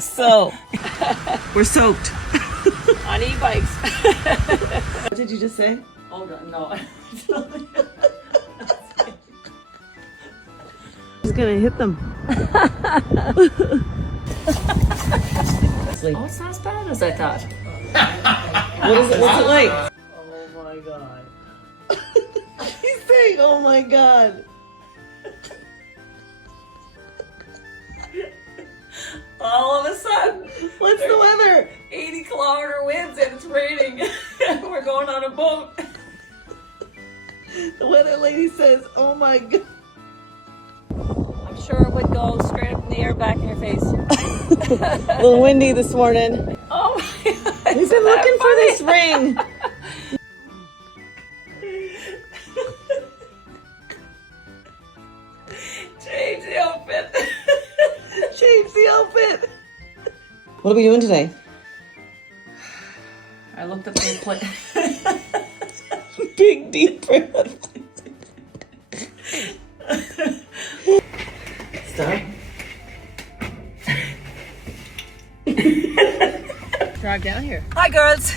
So, we're soaked. On e-bikes. What did you just say? Oh God, no. He's gonna hit them. Oh, it's not as bad as I thought. What's it like? Oh my God. He's saying, oh my God. All of a sudden, What's the weather? 80-kilometer winds and it's raining. We're going on a boat. The weather lady says, oh my God. I'm sure it would go straight up in the air back in your face. A little windy this morning. Oh my God. We've been looking for this ring. Change the outfit. Change the outfit. What are we doing today? I looked at the plate. Big deep breath. Stop. Drive down here. Hi, girls.